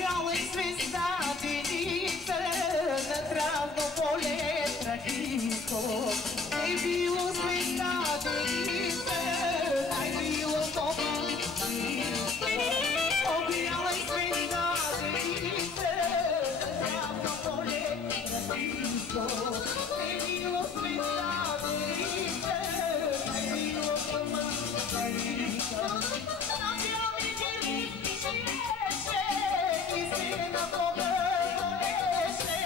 białej swystawinice, na trawno pole tragisko. Ej, biło swystawinice, najbiło popatrzysko. O białej swystawinice, na trawno pole tragisko. Ej, biło swystawinice, najbiło popatrzysko. Na białej dziewicy i syna pogolesze,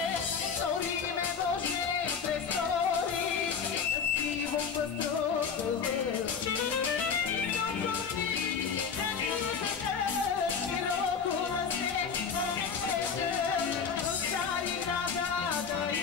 sorime Boże prestori, z piwą pozdrowy. Szeroko nas nie zostali nagada i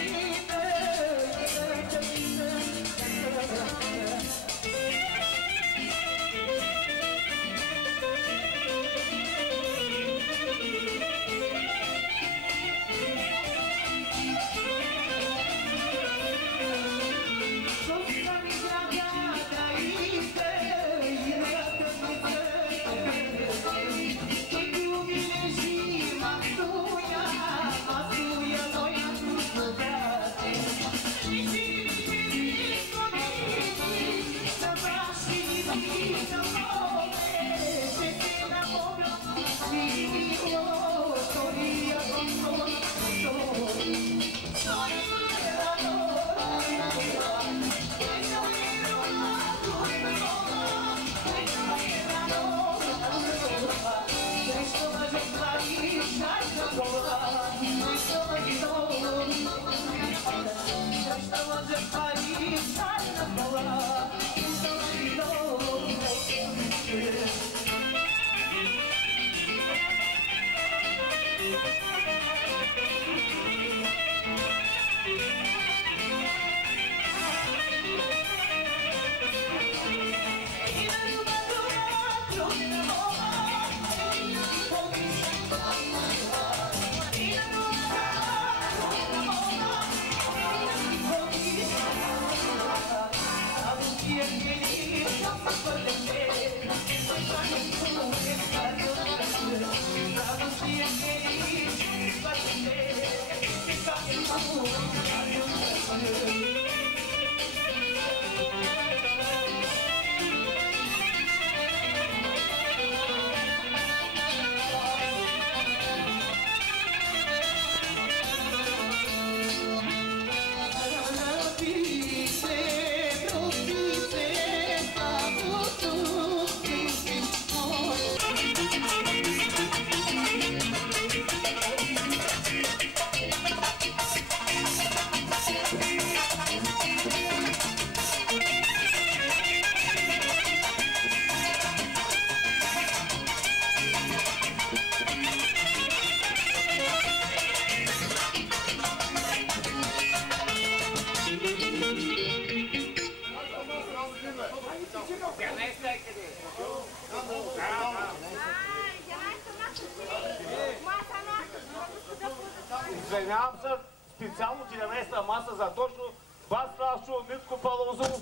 Извинявам се, специално 11-та маса за точно вас Славчо, Митко Палозов.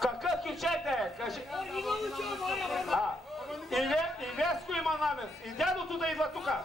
Какъв хичете? Кажи. И Веско има намес. И дядото да идва тука.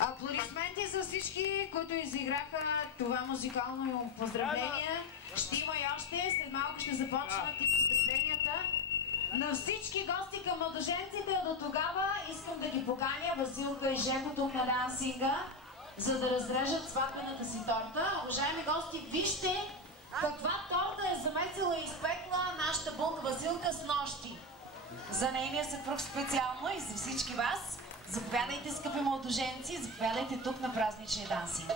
Аплодисменти за всички, които изиграха това музикално поздравление. Ще има и още, след малко ще започнат и впечатленията. На всички гости към младоженците, до тогава искам да ги поканя Василка и Жеко тук на дансинга, за да разрежат сватбената си торта. Уважаеми гости, вижте каква торта е замесила и изпекла нашата булка Василка с нощи. За нейния съпруг специално и за всички вас. Заповядайте, скъпи младоженци, заповядайте тук на празничния дансинг.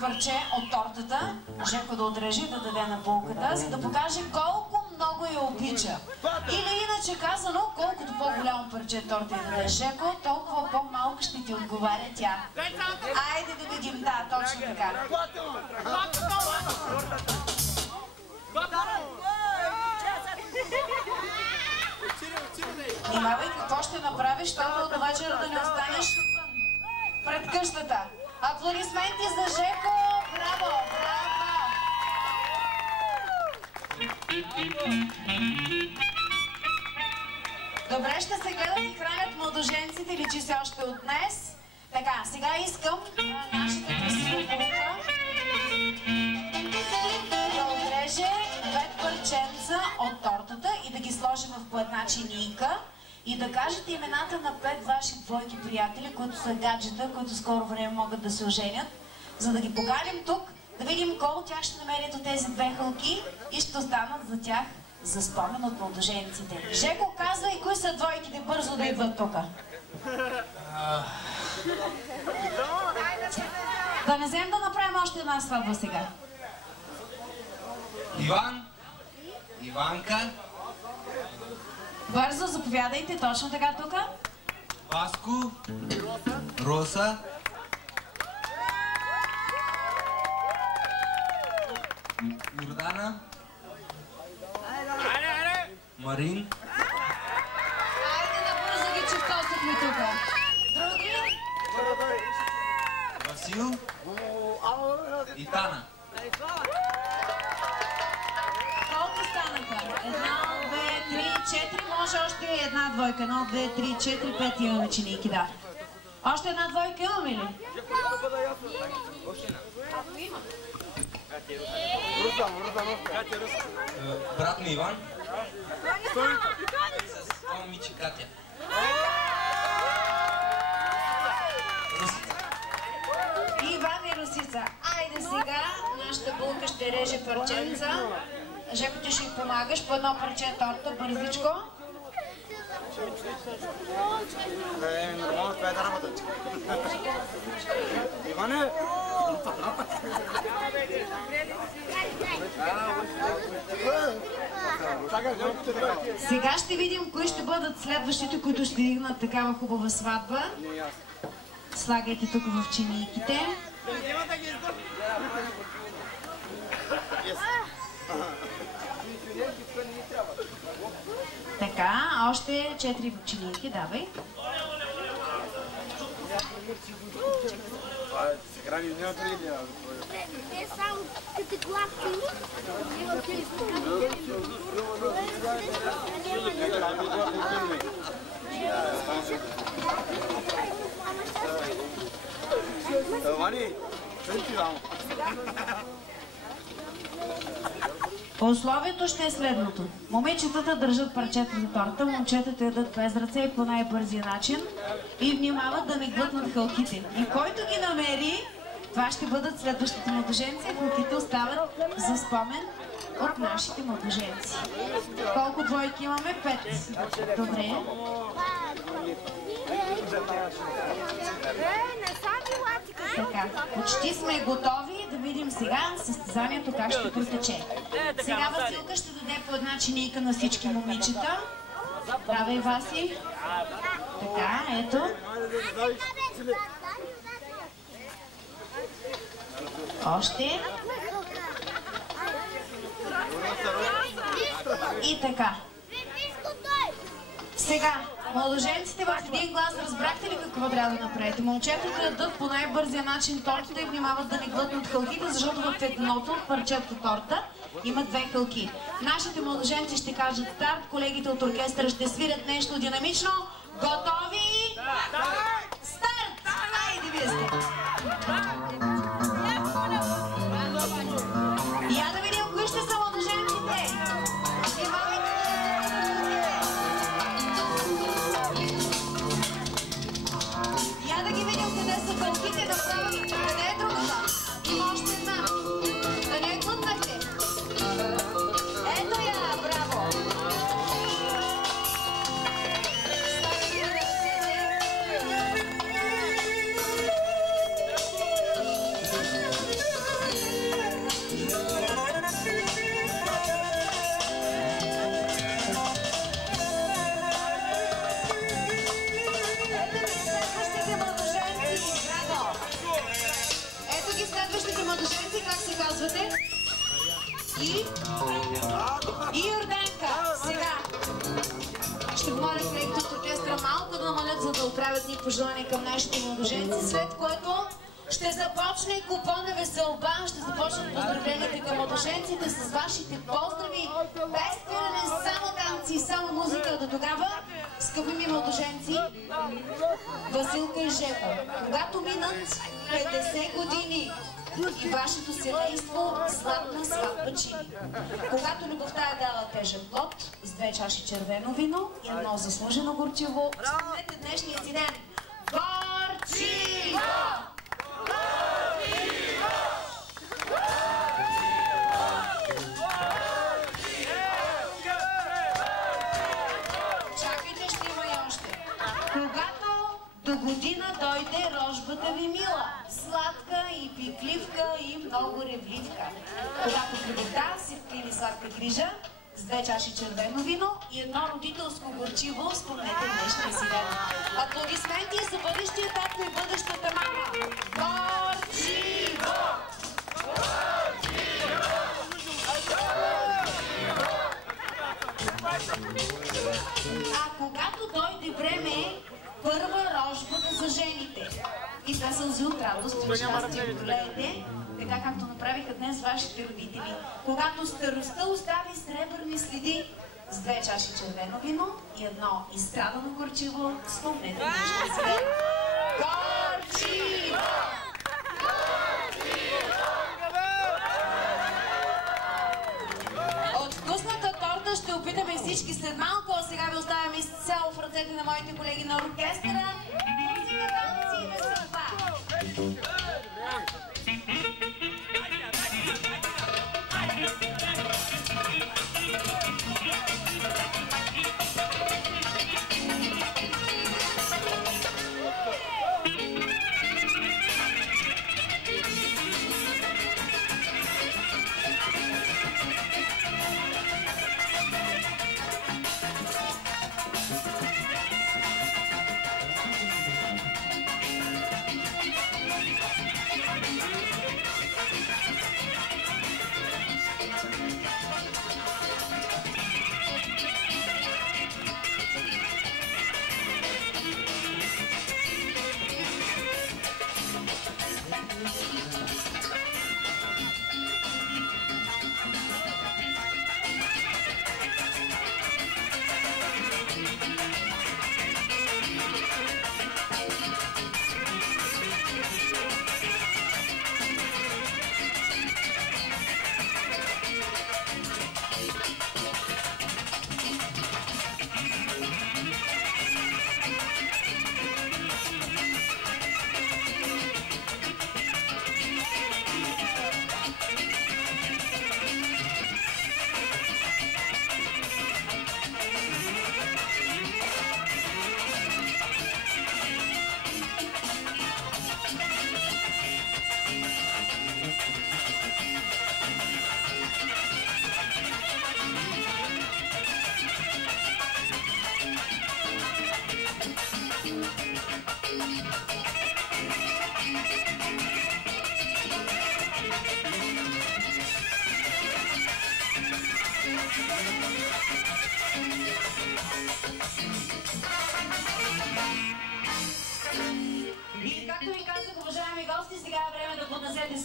Парче от тортата, Жеко да отрежи, да даде на булката, за да покаже колко много я обича. Или иначе казано, колкото по-голямо парче торта я даде Жеко, толкова по-малко ще ти отговаря тя. Айде да видим, да, точно така. Внимавай какво ще направиш, защото от това вечера да не останеш пред къщата. Аплодисменти за Жеко! Браво! Браво! Добре, ще се гледат и хранят младоженците, личи се още от днес. Така, сега искам нашата красива булка да отреже 5 парченца от тортата и да ги сложим в по една чинийка и да кажете имената на 5 ваши двойки приятели, които са гаджета, които скоро време могат да се оженят, за да ги поканим тук, да видим кой от тях ще намерят от тези 2 хълки и ще останат за тях за спомен от младоженците. Жеко, казвай кои са двойките, бързо да идват тук. Да не взем да направим още една сватба сега. Иван, Иванка, Бързо, заповядайте, точно така тук. Васко, Роса, Йордана, Марин. Айде набързо ги чертосахме тук. Други? Васил и Тана. Колко станаха? 1, 2, 3, 4, може още една двойка. 1, 2, 3, 4, 5 имаме чинийки, да. Още една двойка имаме ли? Брат ми Иван. С момиче Катя. Иван и Русица. Айде сега, нашата булка ще реже парченца. Жеко, ти ще й помагаш по едно парче торта, бързичко. Нормално, това е да работа. Иване! Сега ще видим кои ще бъдат следващите, които ще дигнат такава хубава сватба. Слагайте тук в чинийките. Така, още 4 чинийки, давай. Не само като главки. Условието ще е следното. Момичетата държат парчета за торта, момчетата ядат без ръце и по най-бързия начин и внимават да не глътнат хълките. И който ги намери, това ще бъдат следващите младоженци. Хълките остават за спомен от нашите младоженци. Колко двойки имаме? 5. Добре. Така, почти сме готови да видим сега състезанието как ще протече. Сега Василка ще даде по една чинийка на всички момичета. Давай, Васи. Така, ето. Още. И така. Сега, младоженците в един глас, разбрахте ли какво трябва да направите? Момчетата ядат по най-бързия начин тортата и внимават да не глътнат хълките, защото в едното от парчето торта има 2 хълки. Нашите младоженци ще кажат старт, колегите от оркестъра ще свирят нещо динамично. Готови? Старт! Айде, вие сте! Я да видим кои ще са младоженците! Я да ги видим къде са хълките, направо ги. Къде е другата? Има още една. Да не я глътнахте. Ето я, браво! Ставите ръцете. Ето ги следващите младоженци, как се казвате? И Йорданка. Сега ще помоля колегите от оркестъра малко да намалят, за да отправят ни пожелания към нашите младоженци, след което ще започне купона веселба, ще започнат поздравленията към младоженците с вашите поздрави, без пиране, само танци, само музика. До тогава, скъпи ми младоженци, Василка и Жеко, когато минат 50 години и вашето семейство златна сватба чини. Когато любовта е дала тежък плод, с 2 чаши червено вино и едно заслужено горчиво, спомнете днешния си ден. Горчиво! Чакайте, ще има и още. Когато до година дойде рожбата ви мила, сладка и пикливка и много ревливка. Когато в любовта си вклини сладка грижа, с 2 чаши червено вино и едно родителско горчиво, спомнете днешния си ден. Аплодисменти за бъдещия тато и бъдещата мама. Горчиво! А когато дойде време, първа рожба за жените. И това сълзи от радост и щастие пролеете, така както направиха днес вашите родители. Когато старостта остави сребърни следи, с 2 чаши червено вино и едно изстрадано горчиво, спомнете днешния си ден. Горчиво! От вкусната торта ще опитаме всички след малко, а сега ви оставям изцяло в ръцете на моите колеги на оркестъра. Музика, танци и веселба!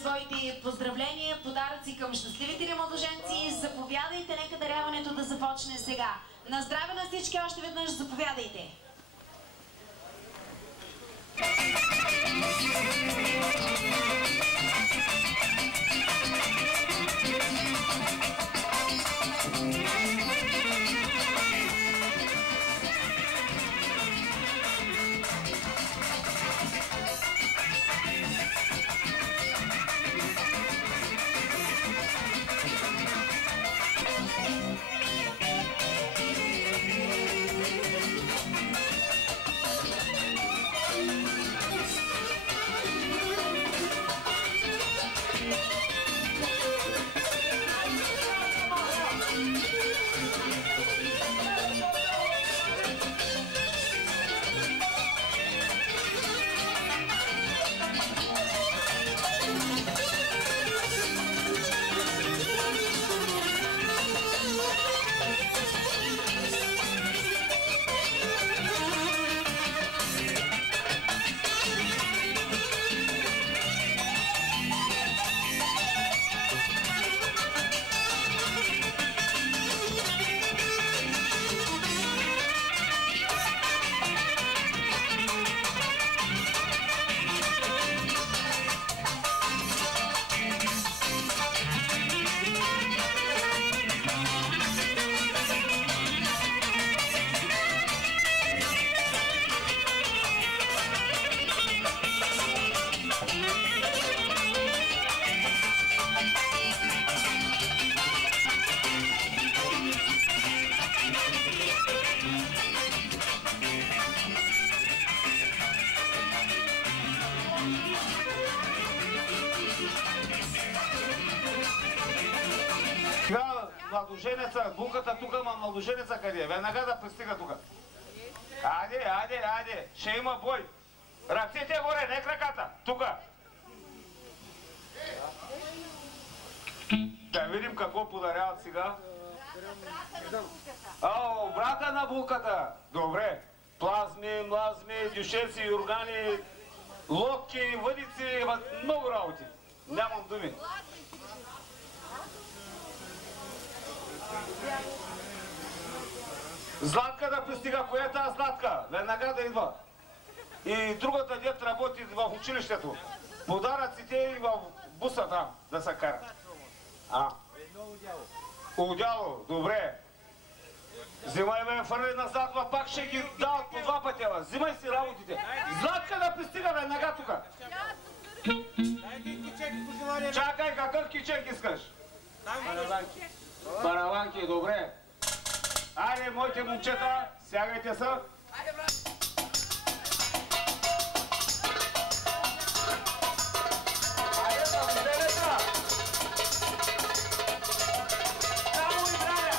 Своите поздравления, подаръци към щастливите ни младоженци. Заповядайте, нека даряването да започне сега. На здраве на всички, още веднъж заповядайте. младоженеца, булката тук, ама младоженеца къде е? Веднага да пристига тук. Айде, ще има бой. Ръцете горе, не краката, тука. Да видим какво подаряват сега. Ао, брата на булката. Добре. Плазми, млазми, дюшеци, юргани, лодки, въдици, много работи. Нямам думи. Златка да пристига, коя е тази Златка? Веднага да идва. И другата дет работи в училището. Подаръците и в буса там да се кара. Удяло, добре. Взимай ме фърли назад, пак ще ги дават по 2 пъти. Взимай си работите. Златка да пристига веднага тука. Чакай, какъв кичек искаш? Параванки, добре. Айде, моите момчета, сягайте се. Айде, брат! Айде, съвзелеца! Само играя!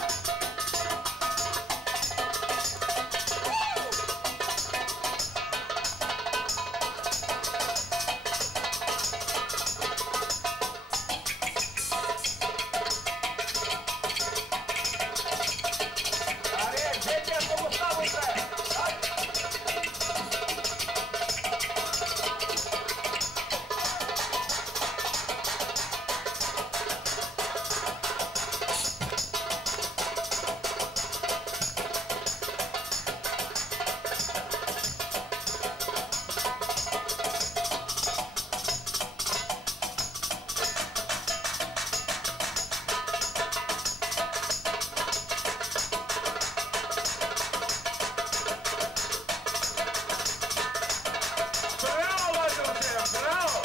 Браво!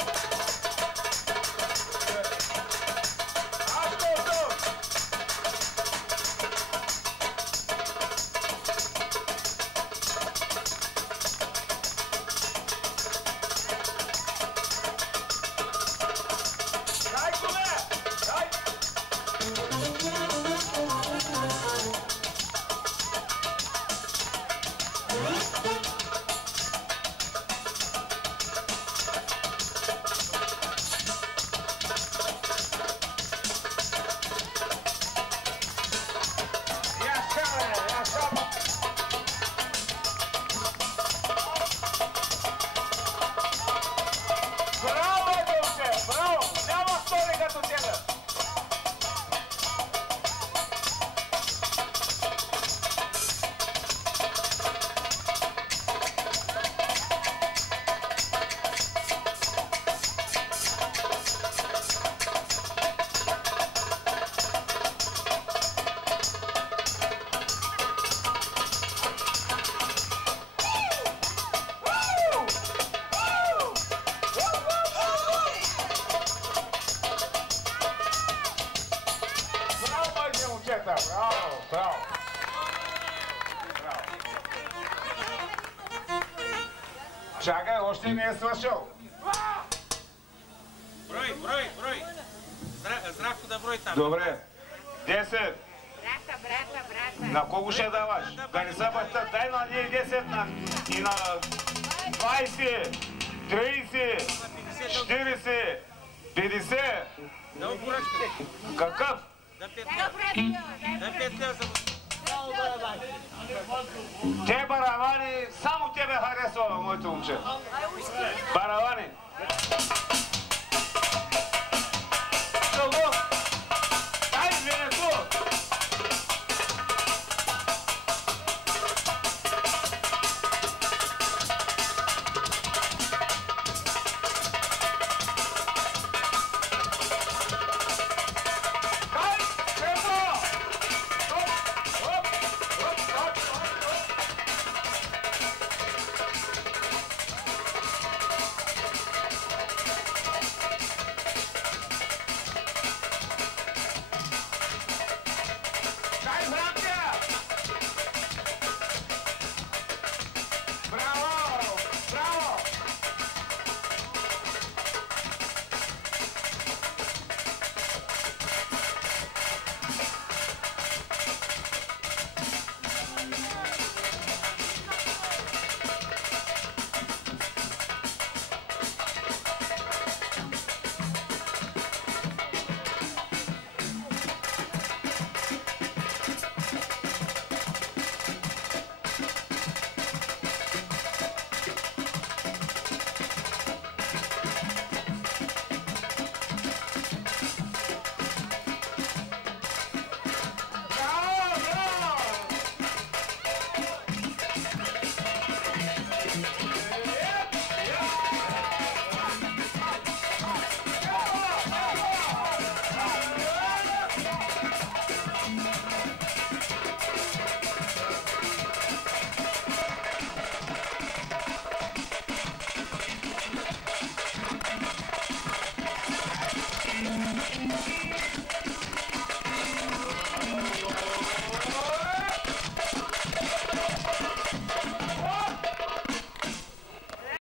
Чакай, още не е свършил. Брой. Здравко да брой там. Добре. 10. Брата. На колко ще даваш? Да не се баща, дай на ние 10 и на 20, 30, 40, 50. Да поръчка. Какъв? Да 5 лева за... Те баравани, само тебе харесва, моето момче. Баравани.